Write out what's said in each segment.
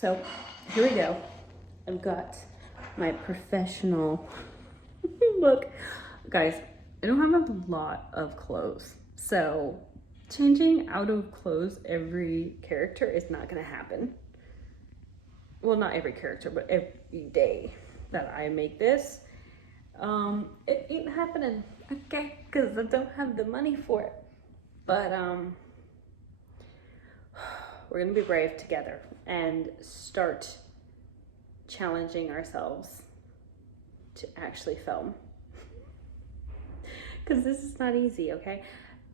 So here we go. I've got my professional look. Guys, I don't have a lot of clothes. So changing out of clothes every character is not gonna happen. Well, not every character, but every day that I make this. It ain't happening, okay? Because I don't have the money for it. But we're gonna be brave together and start challenging ourselves to actually film. Because this is not easy, okay?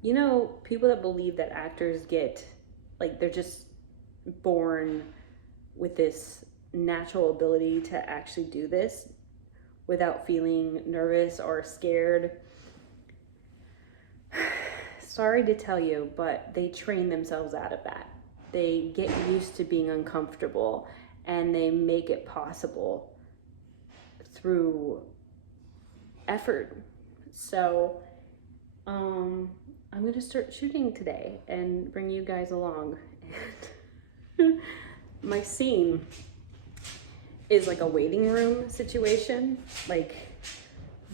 You know, people that believe that actors get, like, they're just born with this natural ability to actually do this without feeling nervous or scared. Sorry to tell you, but they train themselves out of that. They get used to being uncomfortable and they make it possible through effort. So I'm gonna start shooting today and bring you guys along. And my scene is like a waiting room situation, but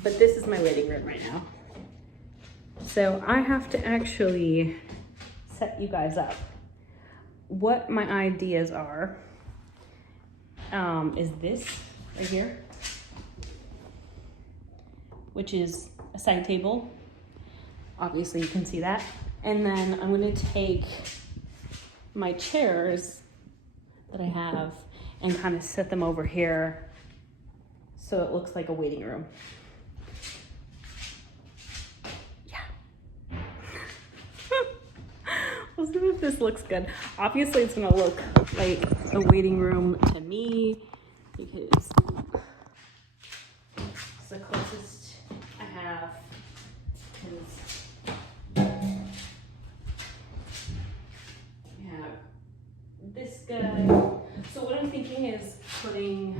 this is my waiting room right now. So I have to actually set you guys up. What my ideas are is this right here, which is a side table. Obviously you can see that. And then I'm gonna take my chairs that I have and kind of set them over here so it looks like a waiting room. Yeah. We'll see if this looks good. Obviously it's gonna look like a waiting room to me because it's the closest I have. We have this guy. So what I'm thinking is putting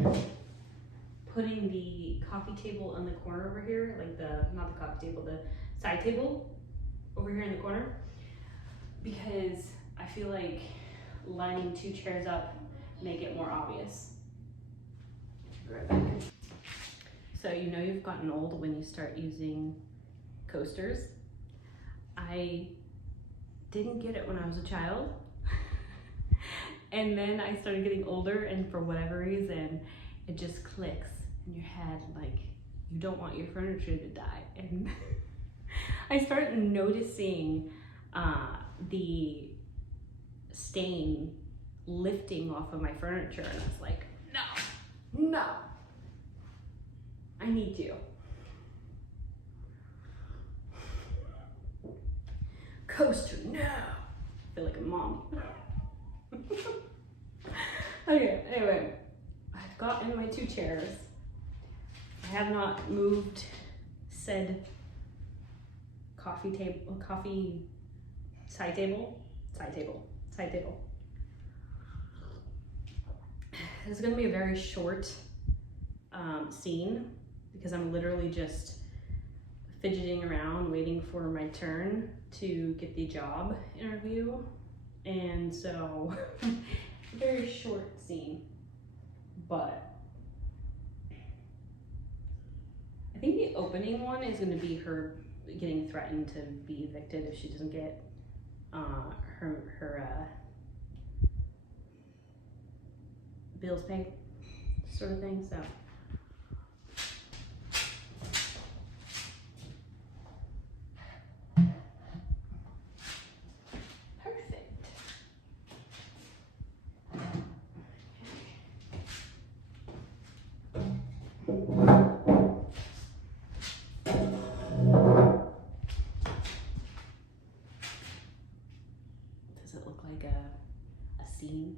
the coffee table on the corner over here, like not the coffee table, the side table over here in the corner, because I feel like lining two chairs up make it more obvious. Right back. So you know you've gotten old when you start using coasters. I didn't get it when I was a child. And then I started getting older, and for whatever reason, it just clicks in your head, like you don't want your furniture to die. And I started noticing the stain lifting off of my furniture, and I was like, no, I need you. Coaster, no. I feel like a mom. Okay, anyway, I've gotten my two chairs. I have not moved said side table. This is gonna be a very short scene because I'm literally just fidgeting around waiting for my turn to get the job interview. And so very short scene, but I think the opening one is going to be her getting threatened to be evicted if she doesn't get her bills paid, sort of thing. So does it look like a scene?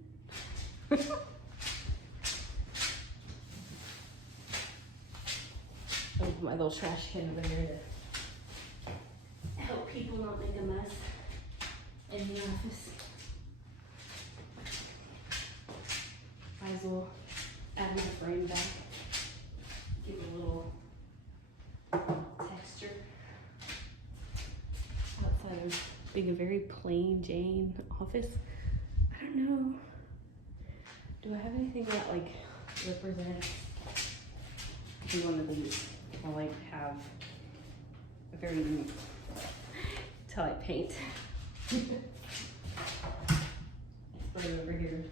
Oh, my little trash can over here to help people not make a mess in the office. Might as well add my frame back, give it a little texture. Outside of being a very plain Jane office, I don't know. Do I have anything that like represents one of these? I like have a very till I paint. It's right over here.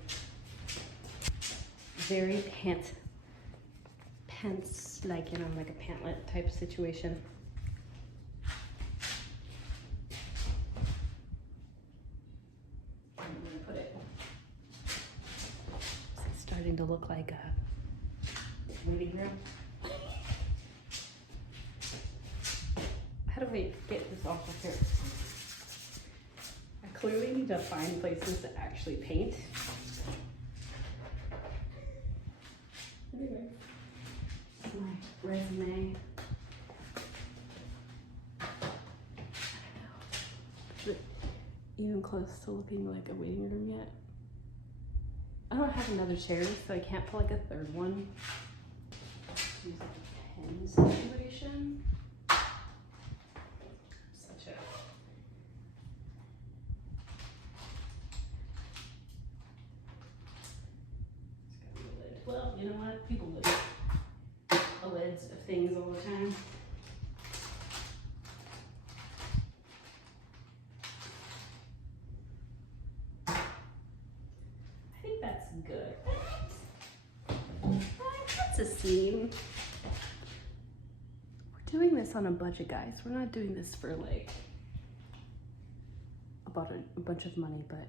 Very pants like, you know, like a pantlet type situation. I'm gonna put it. It's starting to look like a waiting room. How do we get this off of here? I clearly need to find places to actually paint. Anyway, that's my resume. I don't know. Is it even close to looking like a waiting room yet? I don't have another chair, so I can't put like a third one. Use like a pen situation. Such a well, you know what? People look at the lids of things all the time. I think that's good. That's a scene. We're doing this on a budget, guys. We're not doing this for like about a bunch of money, but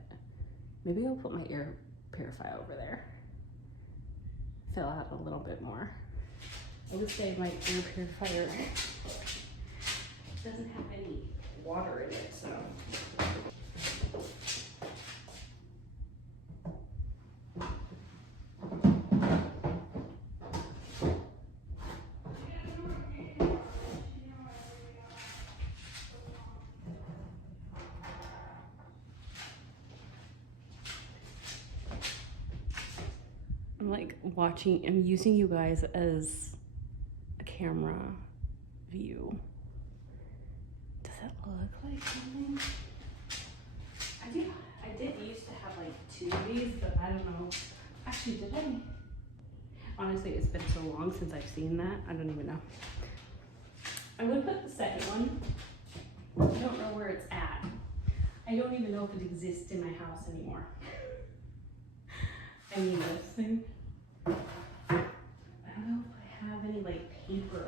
maybe I'll put my air purifier over there. Fill out a little bit more. I would say my air purifier doesn't have any water in it, so. I'm like watching, I'm using you guys as a camera view. Does that look like something? I did used to have like 2 of these, but I don't know. Actually, did I? Honestly, it's been so long since I've seen that. I don't even know. I would put the second one. I don't know where it's at. I don't even know if it exists in my house anymore. I need this thing. I don't know if I have any like paper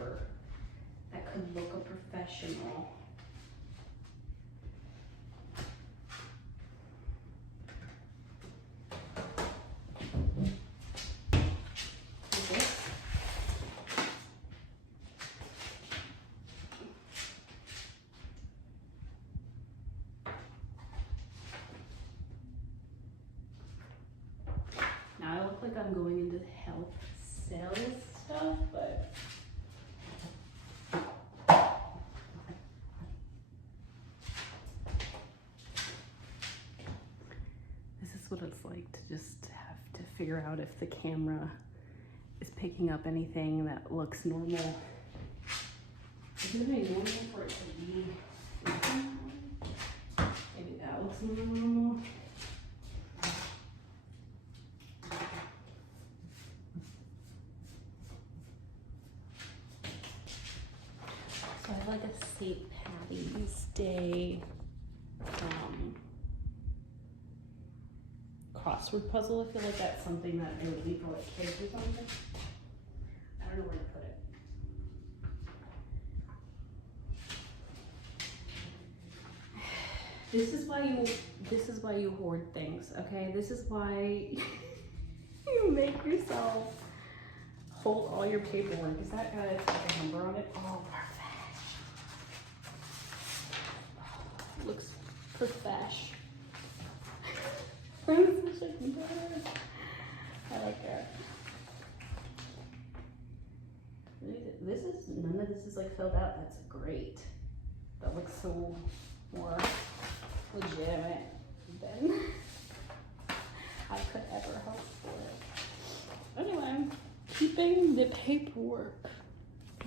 that could look a professional. Okay. Now I look like I'm going into health sales stuff, but this is what it's like to just have to figure out if the camera is picking up anything that looks normal. Is it really normal for it to be? Maybe that looks more normal. So I have like a St. Patty's Day crossword puzzle. I feel like that's something that they would leave for like kids or something. I don't know where to put it. This is why you hoard things, okay? This is why you make yourself hold all your paperwork. Is that got like a number on it? Oh, perfect. Oh, looks perfect. I like that. This is, none of this is like filled out. That's great. That looks so more legitimate than I could ever hope for. Anyway, keeping the paperwork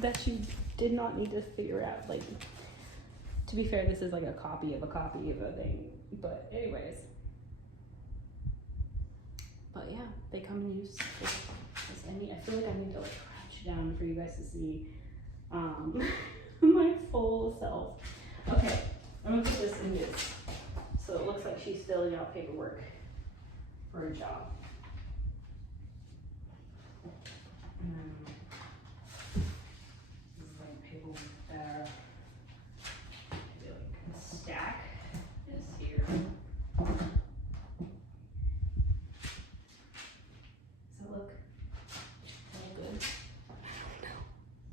that you did not need to figure out. Like, to be fair, this is like a copy of a thing. But anyways. But But yeah, they come in use. I feel like I need to like crouch down for you guys to see my full self. Okay, I'm gonna put this in this so it looks like she's filling out paperwork for a job. And then this is like paperwork there. Maybe like a stack is here. Does it look good?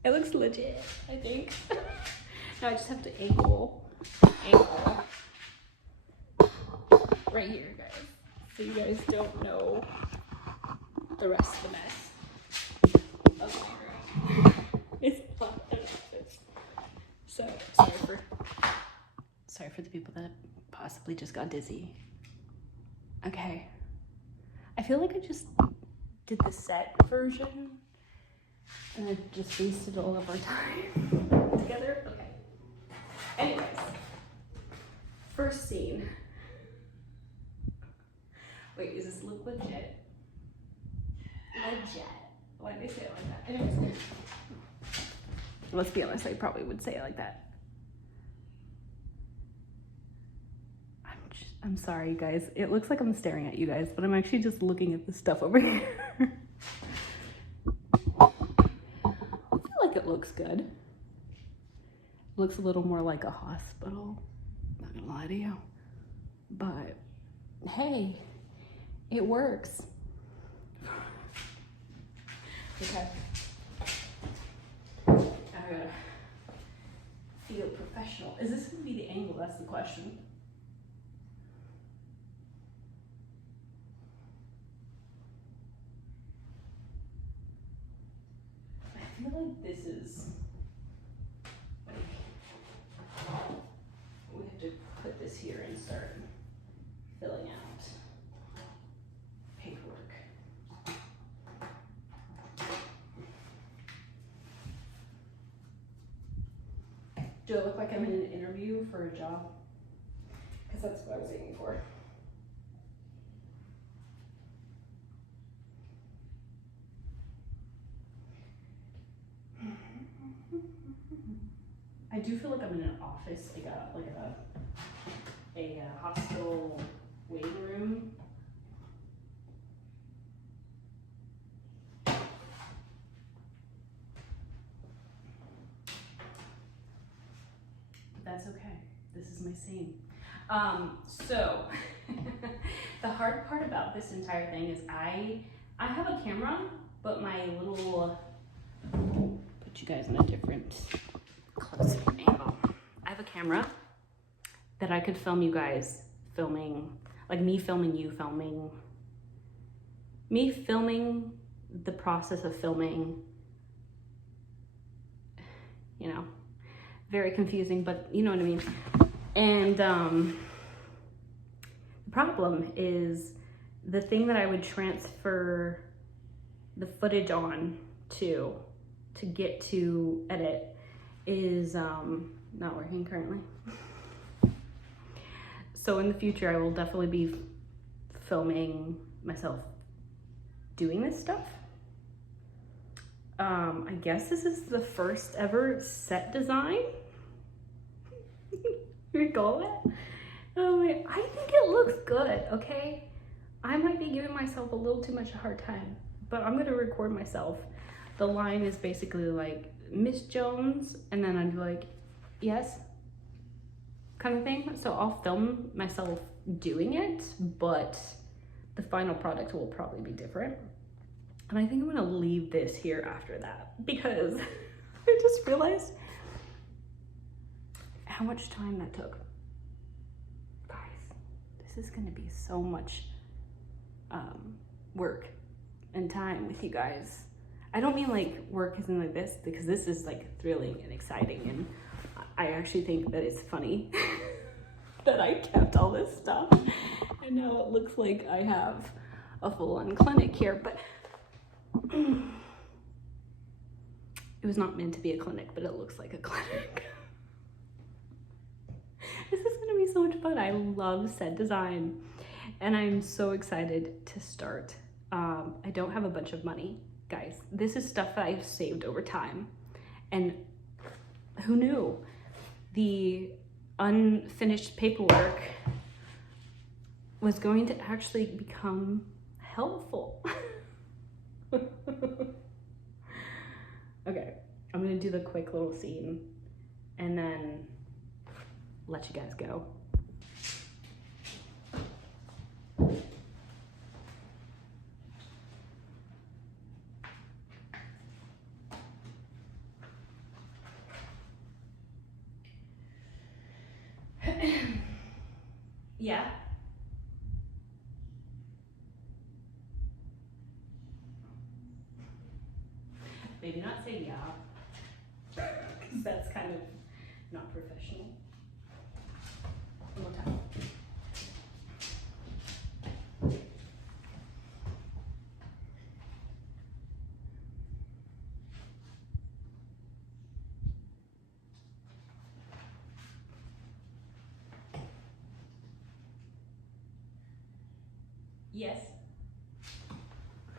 It looks legit, I think. Now I just have to angle right here, guys, so you guys don't know the rest of the mess. Okay, it's fun. So sorry for the people that possibly just got dizzy. Okay, I feel like I just did the set version and I just wasted all of our time together. Okay. Anyways, first scene. Wait, does this look legit? Legit. Why did I say it like that? Anyways, let's be honest, I probably would say it like that. I'm sorry, you guys. It looks like I'm staring at you guys, but I'm actually just looking at the stuff over here. I feel like it looks good. It looks a little more like a hospital. Not gonna lie to you. But hey, it works. Okay. I gotta feel professional. Is this gonna be the angle? That's the question. I feel like this is like, we have to put this here and start filling out paperwork. Do I look like I'm in an interview for a job? Because that's what I was aiming for. I do feel like I'm in an office, like a hospital waiting room. That's okay. This is my scene. So the hard part about this entire thing is I have a camera, but my little, put you guys in a different close angle. I have a camera that I could film you guys filming, like me filming you filming, me filming the process of filming, you know, very confusing, but you know what I mean. And the problem is the thing that I would transfer the footage on to get to edit is not working currently. So in the future, I will definitely be filming myself doing this stuff. I guess this is the first ever set design. We call it. I think it looks good, okay? I might be giving myself a little too much a hard time, but I'm gonna record myself. The line is basically like, Miss Jones, and then I'd be like, yes, kind of thing. So I'll film myself doing it, but the final product will probably be different. And I think I'm gonna leave this here after that because I just realized how much time that took. Guys, this is gonna be so much work and time with you guys. I don't mean like work isn't like this, because this is like thrilling and exciting, and I actually think that it's funny that I kept all this stuff and now it looks like I have a full-on clinic here, but it was not meant to be a clinic, but it looks like a clinic. This is gonna be so much fun. I love set design and I'm so excited to start I don't have a bunch of money, guys. This is stuff that I've saved over time. And who knew? The unfinished paperwork was going to actually become helpful. Okay, I'm gonna do the quick little scene and then let you guys go. Yeah. Maybe not say yeah, because that's kind of not professional. One more time. Yes.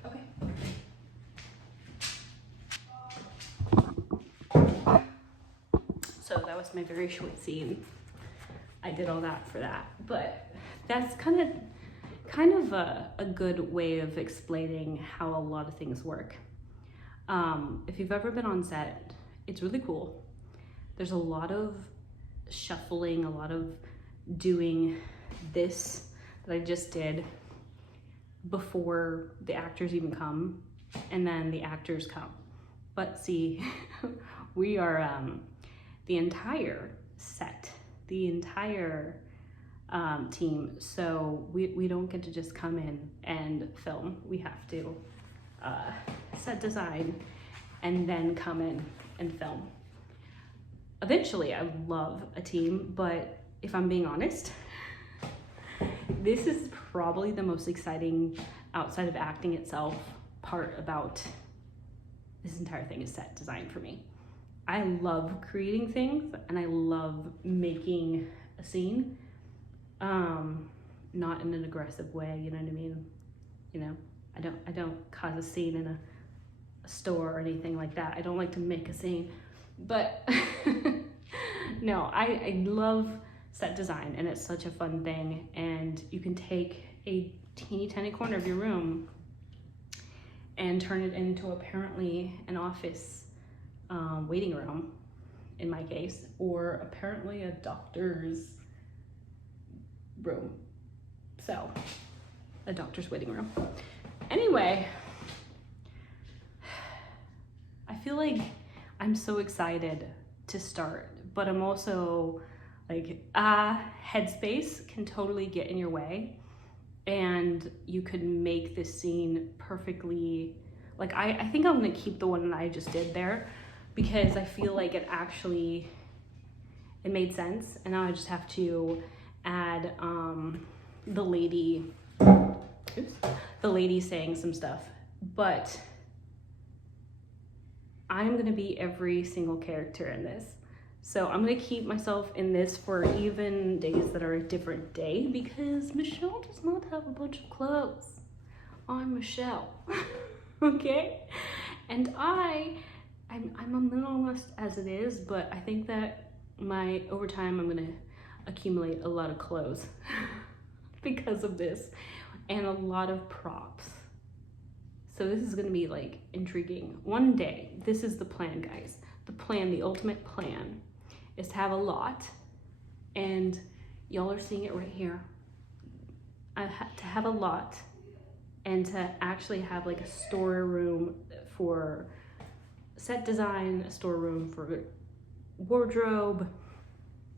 Okay. So that was my very short scene. I did all that for that, but that's kind of a good way of explaining how a lot of things work. If you've ever been on set, it's really cool. There's a lot of shuffling, a lot of doing this that I just did before the actors even come, and then the actors come. But see, we are the entire set, the entire team, so we don't get to just come in and film. We have to set design and then come in and film. Eventually I would love a team, but if I'm being honest, this is probably the most exciting, outside of acting itself, part about this entire thing is set design for me. I love creating things and I love making a scene, not in an aggressive way, you know what I mean? You know, I don't cause a scene in a store or anything like that. I don't like to make a scene, but no, I love set design, and it's such a fun thing. And you can take a teeny tiny corner of your room and turn it into apparently an office waiting room, in my case, or apparently a doctor's room. So, a doctor's waiting room. Anyway, I feel like I'm so excited to start, but I'm also like, headspace can totally get in your way, and you could make this scene perfectly. Like, I think I'm gonna keep the one that I just did there, because I feel like it made sense, and now I just have to add the lady saying some stuff. But I'm gonna be every single character in this. So I'm gonna keep myself in this for even days that are a different day, because Michelle does not have a bunch of clothes. I'm Michelle, okay? And I'm a minimalist as it is, but I think that over time I'm gonna accumulate a lot of clothes because of this, and a lot of props. So this is gonna be like intriguing. One day, this is the plan, guys. The plan, the ultimate plan, is to have a lot, and y'all are seeing it right here. To have a lot, and to actually have like a storeroom for set design, a storeroom for wardrobe,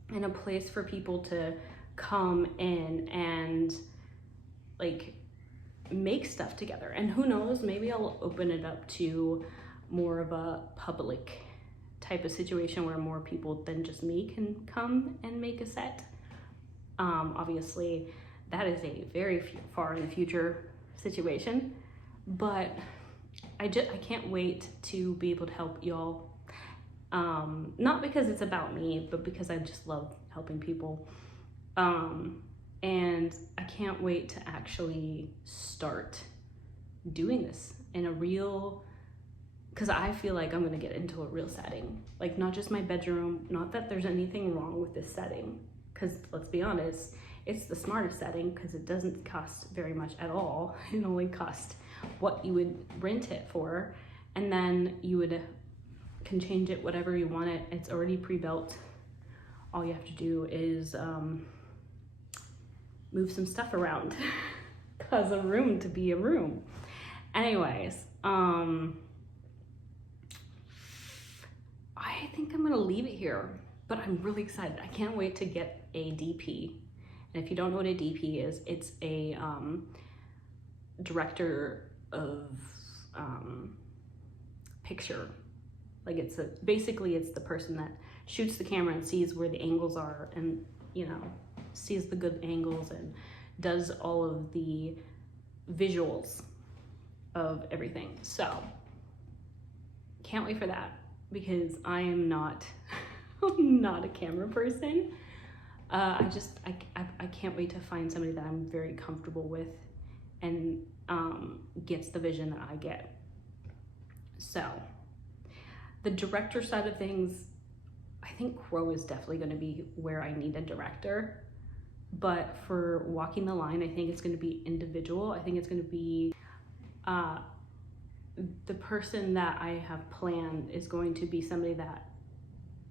and a place for people to come in and like make stuff together. And who knows, maybe I'll open it up to more of a public type of situation where more people than just me can come and make a set. Obviously that is a very far in the future situation, but I can't wait to be able to help y'all. Not because it's about me, but because I just love helping people. And I can't wait to actually start doing this in a real, because I feel like I'm gonna get into a real setting, like not just my bedroom. Not that there's anything wrong with this setting, because let's be honest, it's the smartest setting because it doesn't cost very much at all. It only costs what you would rent it for, and then you can change it whatever you want it. It's already pre-built. All you have to do is move some stuff around, cause a room to be a room. Anyways, I think I'm gonna leave it here, but I'm really excited. I can't wait to get a DP. And if you don't know what a DP is, it's a director of picture. Like basically it's the person that shoots the camera and sees where the angles are, and sees the good angles and does all of the visuals of everything. So can't wait for that, because I am not not a camera person. I can't wait to find somebody that I'm very comfortable with and gets the vision that I get. So the director side of things, I think Crow is definitely going to be where I need a director. But for walking the line, I think it's going to be individual. I think it's going to be the person that I have planned is going to be somebody that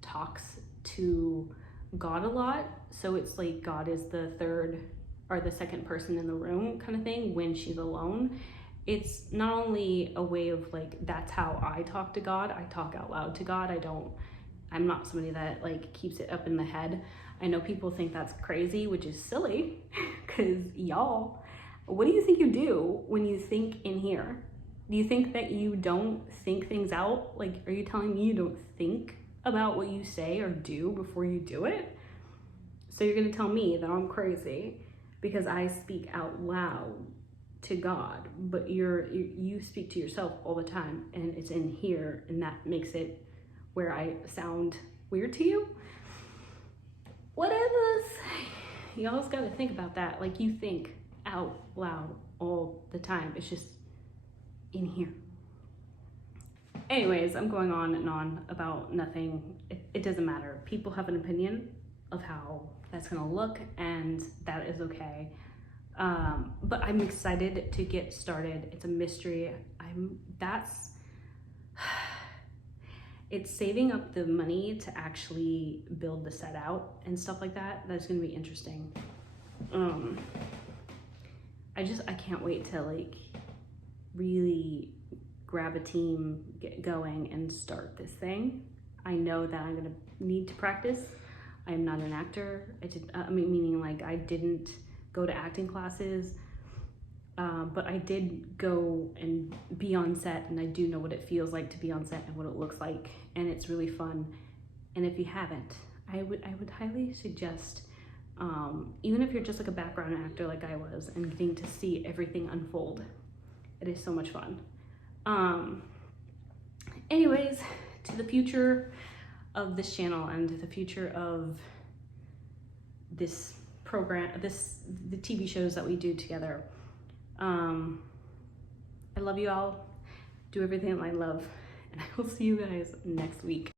talks to God a lot. So it's like God is the third or the second person in the room kind of thing when she's alone. It's not only a way of like, that's how I talk to God. I talk out loud to God. I'm not somebody that like keeps it up in the head. I know people think that's crazy, which is silly, because y'all, what do you think you do when you think in here? Do you think that you don't think things out? Like, are you telling me you don't think about what you say or do before you do it? So you're gonna tell me that I'm crazy because I speak out loud to God, but you speak to yourself all the time, and it's in here, and that makes it where I sound weird to you? Whatever. Y'all's got to think about that. Like, you think out loud all the time. It's just in here. Anyways, I'm going on and on about nothing. It doesn't matter. People have an opinion of how that's gonna look, and that is okay. But I'm excited to get started. It's a mystery. It's saving up the money to actually build the set out and stuff like that. That's gonna be interesting. I can't wait to like really grab a team, get going, and start this thing. I know that I'm gonna need to practice. I am not an actor. Meaning like I didn't go to acting classes, but I did go and be on set, and I do know what it feels like to be on set and what it looks like, and it's really fun. And if you haven't, I would highly suggest, even if you're just like a background actor like I was, and getting to see everything unfold. It is so much fun. Anyways, to the future of this channel and to the future of this program, the TV shows that we do together. I love you all. Do everything I love, and I will see you guys next week.